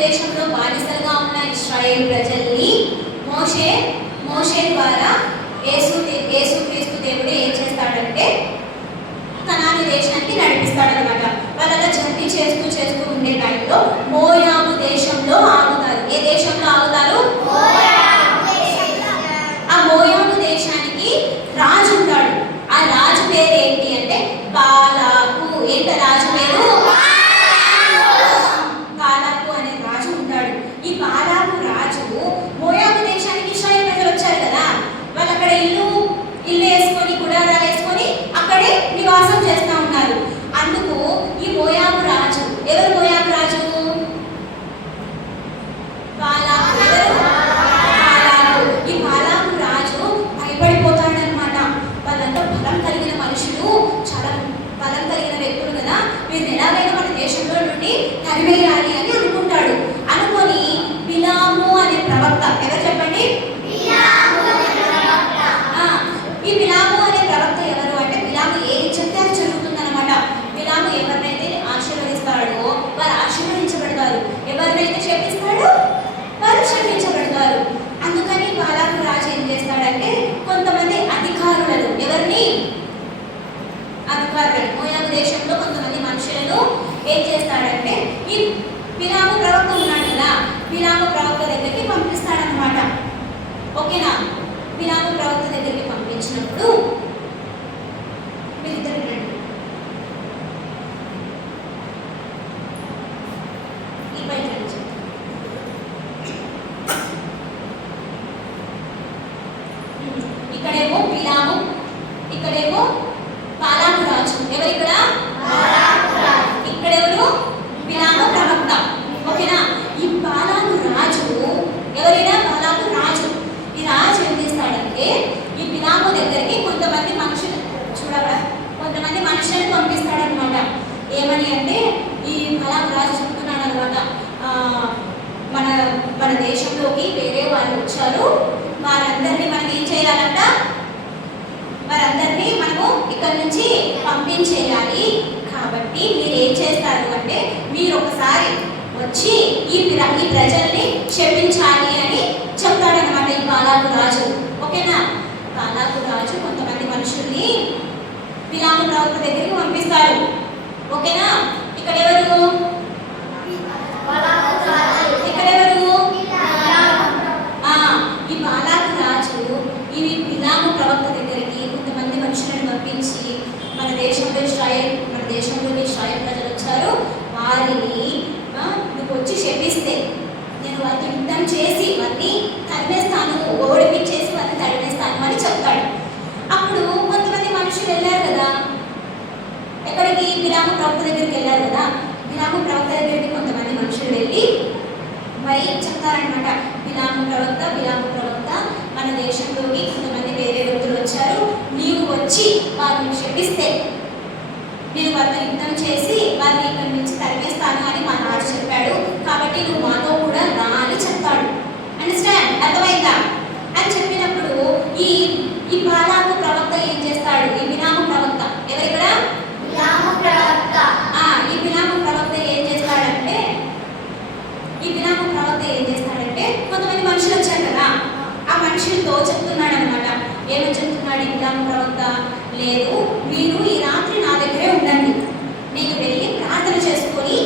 దేశంలో బానిసలుగా ఉన్న ఇస్రాయేల్ ప్రజలు మోషే మోషే ద్వారా యేసు యేసు క్రీస్తు దేవుడు ఏం చేస్తాడంటే కనాని దేశానికి నడిపిస్తాడనమాట వాళ్ళ జర్నీ చేస్తూ చేస్తూ ఉండే టైంలో మోయాబు దేశంలో ఆగుతారు ఏ దేశంలో ఆగుతారు ఆ మోయాబు దేశానికి రాజు ఉంటాడు ఆ రాజు పేరు ఏంటి అంటే బాలాకు ఏంట రాజు పేరు బాలాకు అనే రాజు ఉంటాడు ఈ బాలాకు రాజు మోయాబు దేశానికి ఇస్రాయేల్ ప్రజలు వచ్చారు కదా వాళ్ళు అక్కడ ఇల్లు ఇల్లు వేసుకొని గుడారాలు వేసుకొని అక్కడే నివాసం చేస్తూ ఉన్నారు అందుకు ఈ మోయాబు రాజు ఎవరు మోయాబు రాజు బాలాకు ఎవరు బాలాకు ఈ బాలాకు రాజు భయపడిపోతాడనమాట వాళ్ళంతా బలం కలిగిన మనుషులు చాలా బలం కలిగిన వ్యక్తులు కదా వీరిని ఎలాగైనా మన దేశంలో నుండి తరివేయాలి అని అనుకుంటాడు అనుకొని బిలాము అనే ప్రవక్త ఎవరు చెప్పండి ఆ, ఈ బిలాము అనే ప్రవక్త ఎవరు అంటే బిలాము ఏది చెప్తే అది జరుగుతుందన్నమాట బిలాము ఎవరినైతే ఆశీర్వదిస్తాడో వారు ఆశీర్వదించబడతారు ఎవరినైతే క్షమిస్తాడో వారు క్షమించబడతారు అందుకని బాలాకు రాజు ఏం చేస్తాడంటే కొంతమంది అధికారులను ఎవరిని అధికారులను మోయాబు దేశంలో కొంతమంది మనుషులను ఏం చేస్తాడంటే ఈ బిలాము ప్రవక్త ఉన్నాడు కదా బిలాము ప్రవక్త దగ్గరికి పంపిస్తాడనమాట ఓకేనా బిలాము ప్రవక్త దగ్గరికి పంపించినప్పుడు మీరిద్దరు రండి ఈ బయట రండి చెప్తాను. ఇక్కడేమో బిలాము ఇక్కడేమో బాలాము రాజు ఎవరు ఇక్కడ ఇక్కడెవరు బిలాము ప్రవక్త ఓకేనా ఈ బాలాము రాజు ఎవరైనా బాలాము రాజు ఈ రాజు ఏం చేస్తాడంటే ఈ బిలాము దగ్గరికి కొంతమంది మనుషులు చూడవా కొంతమంది మనుషులను పంపిస్తాడనమాట. ఏమని అంటే ఈ బలాము రాజు చెప్తున్నాడు అనమాట మన మన దేశంలోకి వేరే వాళ్ళు వచ్చారు. వారందరినీ మనం ఏం చేయాలంట? వారందరినీ మనము ఇక్కడ నుంచి పంపించేయాలి. కాబట్టి మీరు ఏం చేస్తారు అంటే మీరు ఒకసారి వచ్చి ఈ ఈ ప్రజల్ని క్షమించాలి అని చెప్తాడనమాట ఈ బాలాకు రాజు. ఓకేనా? బాలాకు రాజు కొంతమంది మనుషుల్ని పిలాము ప్రవక్త దగ్గరికి పంపిస్తారు ఓకేనా? ఇక్కడ ఎవరు ఇక్కడ ఎవరు ఆ, ఈ బాలాకు రాజు ఈ బిలాము ప్రవక్త దగ్గరికి కొంతమంది మనుషులను పంపించి మన దేశంలో ఇస్రాయేల్ మన దేశంలోని ఇస్రాయేల్ ప్రజలు వచ్చారు వారిని ఆ, నువ్వు వచ్చి శపిస్తే నేను వారిని యుద్ధం చేసి వారిని తరిమేస్తాను ఓడిపించేసి వారిని తరిమేస్తాను అని చెప్తాడు అప్పుడు కొంతమంది మనుషులు వెళ్ళారు కదా ఎక్కడికి విరామ ప్రవక్త దగ్గరికి వెళ్ళారు కదా విరామ ప్రవక్త దగ్గరికి కొంతమంది మనుషులు వెళ్ళి మరి చెప్తారనమాట బిలాము ప్రవక్త బిలాము ప్రవక్త మన దేశంలోకి కొంతమంది వేరే వ్యక్తులు వచ్చారు నీవు వచ్చి వారిని క్షమిస్తే నేను వారితో యుద్ధం చేసి వారిని ఇక్కడి నుంచి తరిమేస్తాను అని మా నాడు చెప్పాడు. కాబట్టి నువ్వు మాతో కూడా రా అని చెప్తాడు అండర్స్టాండ్ అర్థమైందా? అని చెప్పినప్పుడు ఈ ఈ బాలాకు ప్రవక్త ఏం చేస్తాడు? ఈ బినాము ప్రవక్త. ఎవరిక్కడ ఆ, ఈ బినాము ప్రవక్త ఏం చేస్తాడంటే ఈ బినాము ప్రవక్త ఏం చేస్తాడంటే కొంతమంది మనుషులు వచ్చారు కదా ఆ మనుషులతో చెప్తున్నాడు అనమాట ఏమని చెప్తున్నాడు ఈ బినాము ప్రవక్త? లేదు మీరు ఈ రాత్రి నా దగ్గరే ఉండండి నేను వెళ్ళి ప్రార్థన చేసుకొని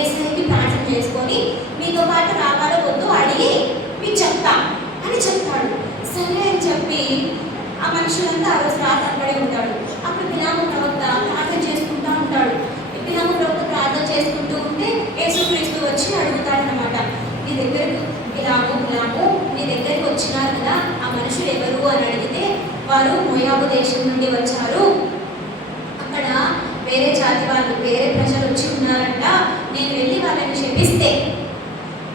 ఏసైకి ప్రార్థన చేసుకొని మీతో పాటు రావాలో వద్దు అడిగి మీకు చెప్తా అని చెప్తాడు సరే అని చెప్పి ఆ మనుషులంతా ఆ రోజు రాత్రి పడి ఉంటాడు. అప్పుడు బిలాము ప్రవక్త ప్రార్థన చేసుకుంటూ ఉంటాడు. పిలాము ప్రవక్త ప్రార్థన చేసుకుంటూ ఉంటే యేసుక్రీస్తు వచ్చి అడుగుతాడనమాట నీ దగ్గరికి బిలాము బిలాము నీ దగ్గరికి వచ్చినారు కదా ఆ మనుషులు ఎవరు? అని అడిగితే వారు మోయాబు దేశం నుండి వచ్చారు. అక్కడ వేరే జాతి వాళ్ళు వేరే ప్రజలు వచ్చి ఉన్నారంట. నేను వెళ్ళి వాళ్ళని క్షమిస్తే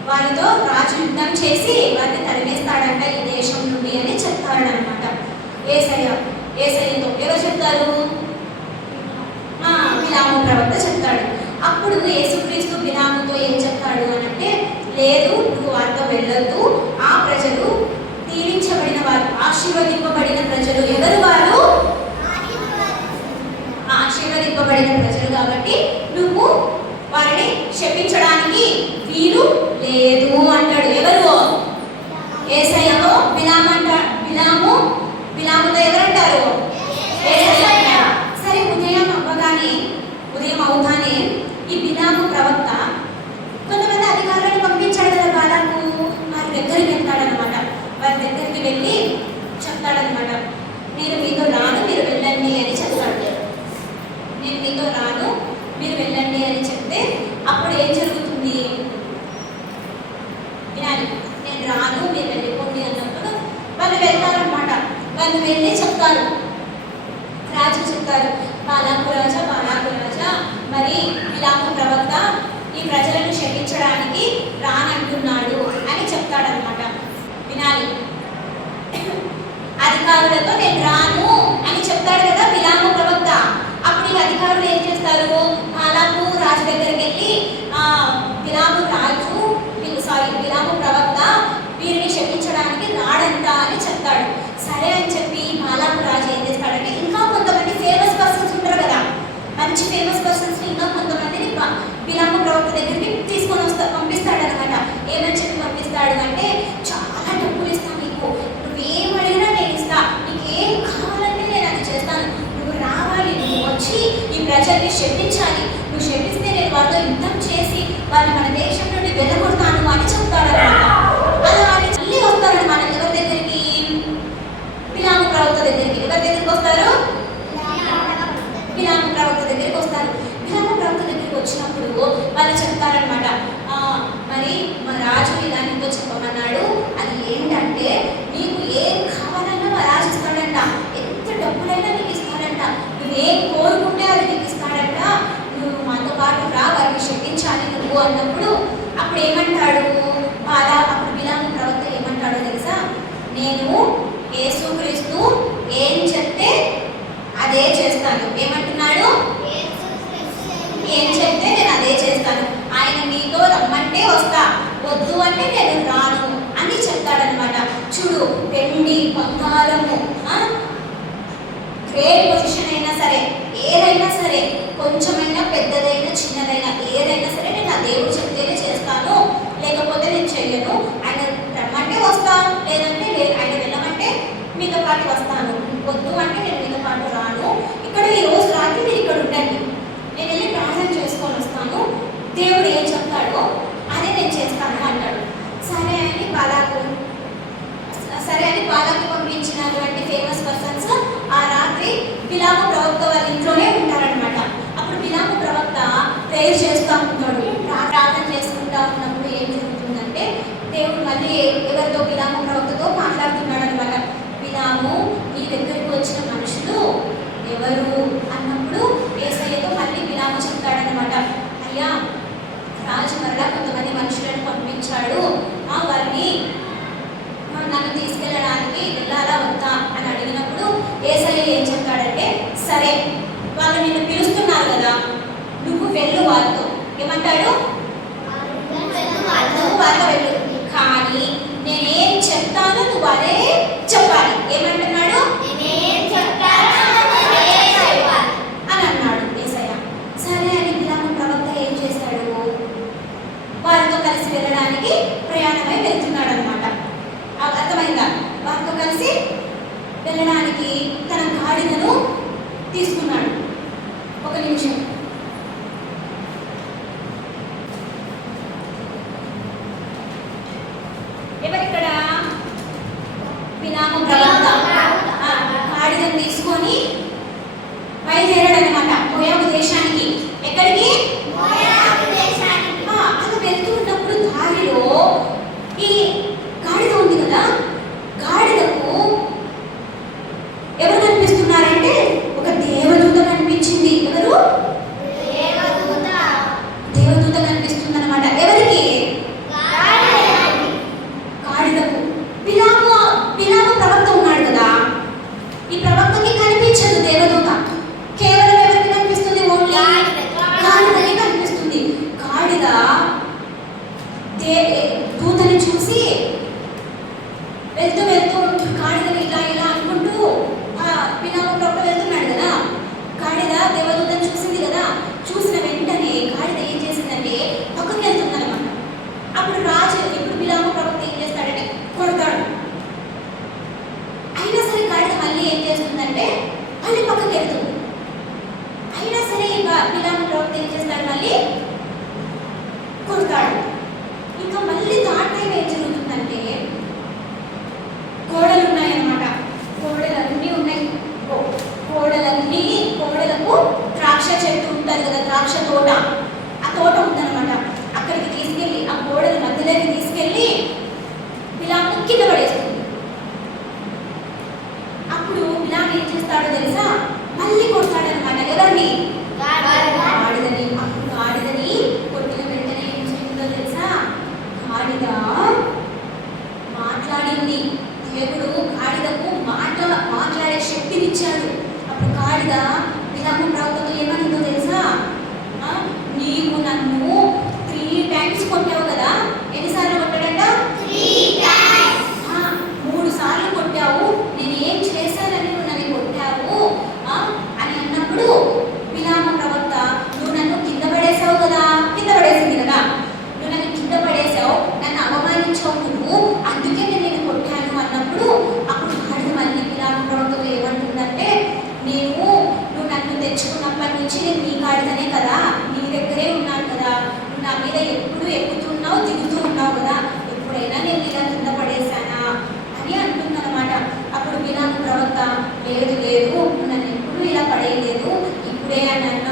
వారితో రాజు యుద్ధం చేసి వారిని తరిమేస్తాడంట ఈ దేశం నుండి అని చెప్తాడనమాట ఏసయ్య ఏసయ్యతో ఎవరు చెప్తారు? బిలాము ప్రవక్త చెప్తాడు. అప్పుడు యేసుక్రీస్తు బిలాముతో ఏం చెప్తాడు అని అంటే లేదు నువ్వు వారితో వెళ్ళొద్దు. ఏం జరుగుతుంది? వినాలి. నేను రాను మీరు వెళ్ళిపోండి అన్నప్పుడు వాళ్ళు వెళ్తారనమాట వాళ్ళు వెళ్ళి చెప్తారు. రాజు చెప్తారు బాలాకు రాజా బాలాకు రాజా మరి ఇలాము ప్రవక్త ఈ ప్రజలను క్షమించడానికి రానంటున్నాడు అని చెప్తాడనమాట వినాలి. అధికారులతో నేను రాను అని చెప్తాడు కదా విలామ ప్రవక్త. అప్పుడు ఈ అధికారులు ఏం చేస్తారు? సరే అని చెప్పి బాలాకు రాజు ఏం చేస్తాడంటే ఇంకా కొంతమంది ఫేమస్ పర్సన్స్ ఉంటారు కదా. మంచి ఫేమస్ పర్సన్స్ ఇంకా కొంతమందిని బిలామ ప్రవక్త దగ్గరికి తీసుకొని వస్తా పంపిస్తాడు అనమాట ఏమని చెప్పి పంపిస్తాడు అంటే చాలా డబ్బులు ఇస్తాను నీకు. నువ్వేం అడిగినా నేను ఇస్తా. నీకు ఏం కావాలంటే నేను అది చేస్తాను. నువ్వు రావాలి. నువ్వు వచ్చి ఈ ప్రజల్ని క్షమించాలి. నువ్వు క్షమిస్తే నేను వాళ్ళతో యుద్ధం చేసి వాళ్ళని మన దేశం నుండి వెళ్ళగొడతాను అని చెప్తాడు అనమాట అలా వారిని మళ్ళీ వస్తారనమాట ఎవరి దగ్గరికి బిలాము ప్రవక్త దగ్గరికి ఎవరి దగ్గరికి వస్తారు బిలాము ప్రవక్త దగ్గరికి వస్తారు బిలాము ప్రవక్త దగ్గరికి వచ్చినప్పుడు వాళ్ళు చెప్తారనమాట "ఆ, మరి మా రాజు ఇలా నీతో చెప్పమన్నాడు అది ఏంటంటే నీకు ఏం కావాలన్నా మా రాజు ఇస్తాడంట ఎంత డబ్బులైనా నీకు ఇస్తాడంట నువ్వు ఏం కోరుకుంటే అది నీకు ఇస్తాడంట నువ్వు మాతో పాటు రా వారిని శపించాలి నువ్వు అన్నప్పుడు అప్పుడు ఏమంటాడు బాధ అప్పుడు బిలాము ప్రవక్త ఏమంటాడో తెలుసా నేను యేసుక్రీస్తు ఏం చెప్తే అదే చేస్తాను ఏమంటున్నాడు ఏం చెప్తే నేను అదే చేస్తాను ఆయన మీతో రమ్మంటే వస్తా వద్దు అంటే నేను రాను అని చెప్తాడనమాట చూడు వెండి బంగారము గ్రేట్ పొజిషన్ అయినా సరే ఏదైనా సరే కొంచెమైనా పెద్దదైనా చిన్నదైనా ఏదైనా సరే నేను నా దేవుడు చెప్తేనే చేస్తాను లేకపోతే నేను చెయ్యను ఆయన రమ్మంటే వస్తా లేదంటే లే ఆయన వెళ్ళమంటే మీతో పాటు వస్తాను. వద్దు అంటే నేను మీతో పాటు రాను. ఇక్కడ ఈ రోజు రాత్రి మీరు ఇక్కడ ఉండండి. నేను వెళ్ళి ప్రార్థన చేసుకొని వస్తాను. దేవుడు ఏం చెప్తాడో అదే నేను చేస్తాను అంటాడు. సరే అని బాలాకు సరే అని బాలాకు పంపించినటువంటి ఫేమస్ పర్సన్స్ ఆ రాత్రి బిలాము ప్రవక్త వాళ్ళ ఇంట్లోనే ఉంటారనమాట అప్పుడు బిలాము ప్రవక్త ప్రేయర్ చేస్తూ ఉంటాడు. ప్రార్థన చేసుకుంటా ఉన్నప్పుడు ఏం జరుగుతుందంటే దేవుడు మళ్ళీ ఎవరితో బిలాము ప్రవక్తతో మాట్లాడుతున్నాడు బిలాము నీ దగ్గరకు వచ్చిన మనుషులు ఎవరు? అన్నప్పుడు ఏసయ్యతో మళ్ళీ బిలాము చెప్తాడనమాట అయ్యా రాజు మరలా కొంతమంది మనుషులను పంపించాడు. ఆ వారిని నన్ను తీసుకెళ్ళడానికి వెళ్ళాలా వద్దా అని అడిగినప్పుడు ఏసయ్య ఏం చెప్తాడంటే సరే వాళ్ళు నిన్ను పిలుస్తున్నారు కదా నువ్వు వెళ్ళు వాళ్ళతో. ఏమంటాడు? నువ్వు వాళ్ళతో వెళ్ళు. కానీ నేనేం చెప్తానో నువ్వు అదే ఏమంటున్నాడు? అని అన్నాడు ఏసయ్య. సరే అని బిలాము ప్రవక్త ఏం చేశాడు వారితో కలిసి వెళ్ళడానికి ప్రయాణమై వెళ్తున్నాడు అనమాట అర్థమైందా? వారితో కలిసి వెళ్ళడానికి తన గాడిదను తీసుకున్నాడు. ఒక నిమిషం ఎవరిక్కడ బిలాము ప్రవక్త ఆ, గాడిదను తీసుకొని బయలుదేరాడు అనమాట మోయాబు దేశానికి ఎక్కడికి ఆ, అలా వెళ్తూ ఉన్నప్పుడు దారిలో ఈ గాడిద ఉంది కదా గాడిదకు ఎవరు కనిపిస్తున్నారంటే ఒక దేవదూత కనిపించింది ఎవరు దేవదూత కనిపిస్తుంది అనమాట ఎవరికి గాడిదకు బిలాము ప్రవక్త ఉన్నాడు కదా. ఈ ప్రవక్త They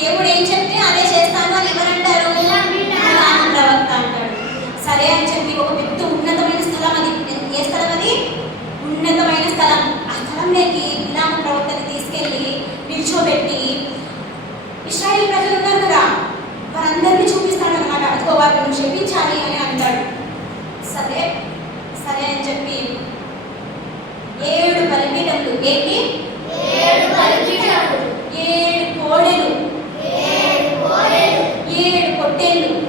దేవుడు ఏం చెప్తే అదే చేస్తాను అని ఎవరంటారు? ప్రవక్త అంటాడు. సరే అని చెప్పి ఒక వ్యక్తి ఉన్నతమైన స్థలం అది. ఏ స్థలం అది? ఉన్నతమైన స్థలం. ఆ స్థలంలోకి బిలాము ప్రవక్తని తీసుకెళ్ళి నిల్చోబెట్టి ఇస్రాయిల్ ప్రజలు ఉన్నారు కదా వారందరినీ చూపిస్తాడు అనమాట అదిగో వారిని క్షమించాలి అని అంటాడు. సరే సరే అని చెప్పి ఏడు పరిమిటములు ఏంటి? ఏడు పరిమిటములు ఏడు కోడెలు. dinheiro, com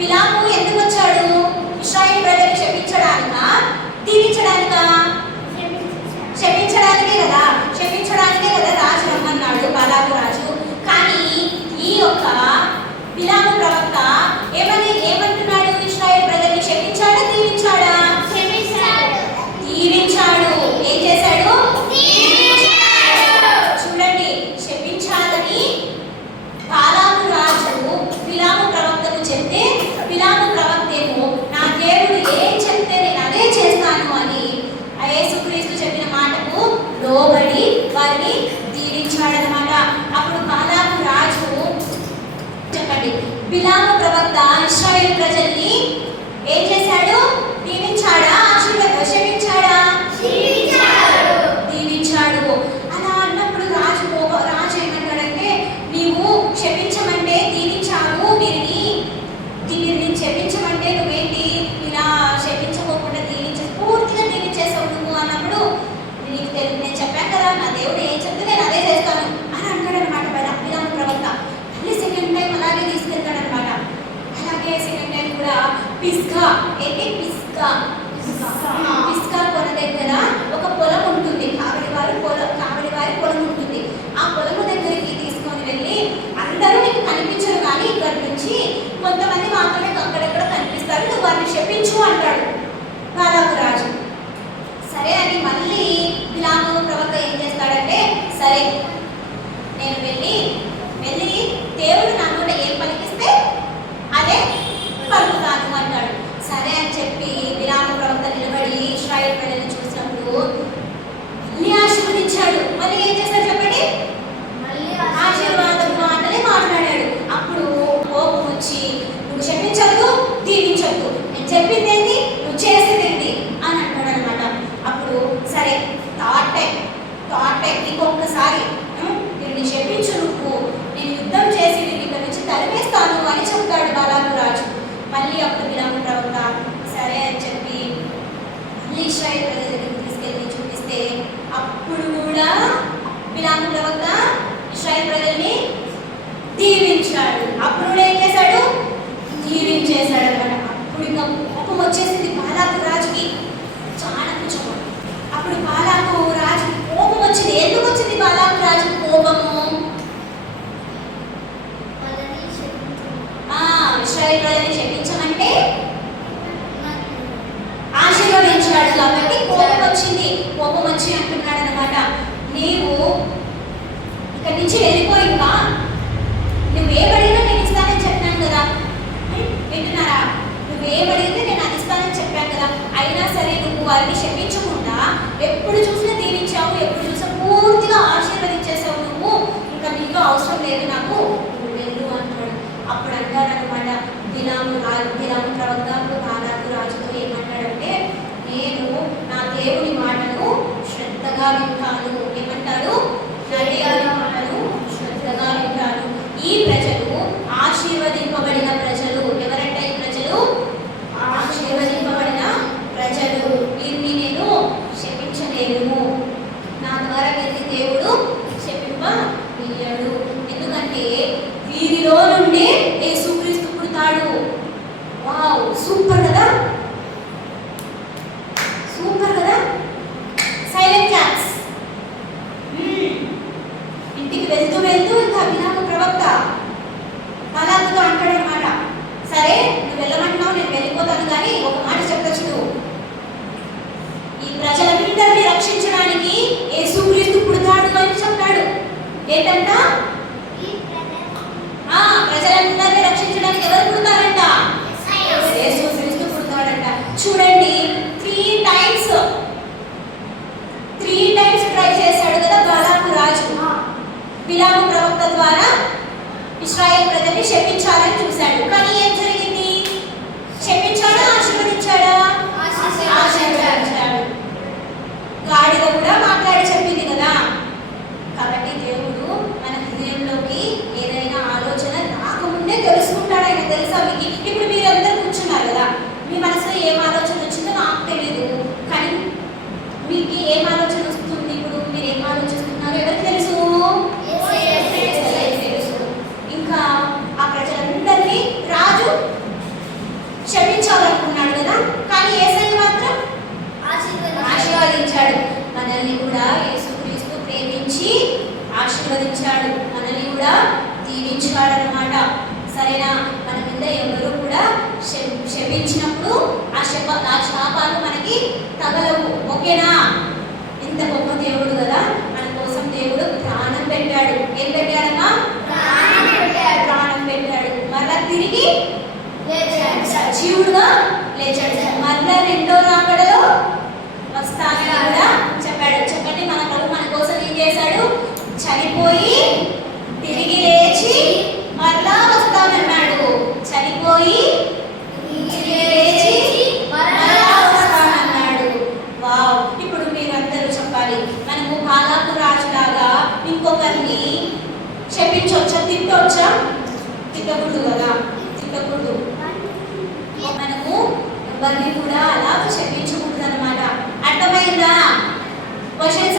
Pilamos. బిలామ ప్రవక్త ఇస్రాయేల్ ప్రజల్ని ఏం చేశాడు? దీవించాడా ఆశీర్వదించాడు? Piska. Emek piska. ఇస్రాయేల్ ప్రజలను క్షమించమంటే? ఆశీర్వదించాడు కాబట్టి కోపం వచ్చింది. కోపం వచ్చి అంటున్నాడు అనమాట నీవు ఇక్కడి నుంచి వెళ్ళిపోయిందా? నువ్వు ఏ పడినా నేను ఇస్తానని చెప్పాను కదా. వింటున్నారా? నువ్వు ఏ పడితే నేను అది ఇస్తానని చెప్పాను కదా? అయినా సరే నువ్వు వారిని క్షమించకుండా ఎప్పుడు చూసినా దీవించావు ఎప్పుడు చూసినా పూర్తిగా ఆశీర్వదించేసావు నువ్వు. ఇంకా నీకు అవసరం లేదు నాకు. వెళ్ళు అంటాడు. అప్పుడు అంటాడు అనమాట బిలాము బిలాము ప్రవక్త బాలాకు రాజుతో ఏమంటాడంటే నేను నా దేవుని మాటను శ్రద్ధగా వింటాను ఏంటంట? ప్రజలందరినీ రక్షించడానికి ఎవరు పుడతారంట? యేసు క్రీస్తు పుడతాడంట. చూడండి three times three times try చేశాడు కదా బాలాకు రాజు. బిలాము ప్రవక్త ద్వారా ఇస్రాయేల్ ప్రజల్ని శపించాలని చూశాడు. కానీ ఏం జరిగింది? శపించాడా? ఆశీర్వదించాడా? ఆశీర్వదించాడు. గాడిద కూడా ఇచ్చాడనమాట సరేనా? మన మీద ఎవరు కూడా క్షమించినప్పుడు ఆ శప ఆ శాపాలు మనకి తగలవు. ఓకేనా? తిట్టవచ్చా తిట్టకూడదు కదా? తిట్టకూడదు మనము ఎవరిని కూడా అలా క్షమించకూడదు అనమాట అర్థమైందా? క్వశ్చన్స్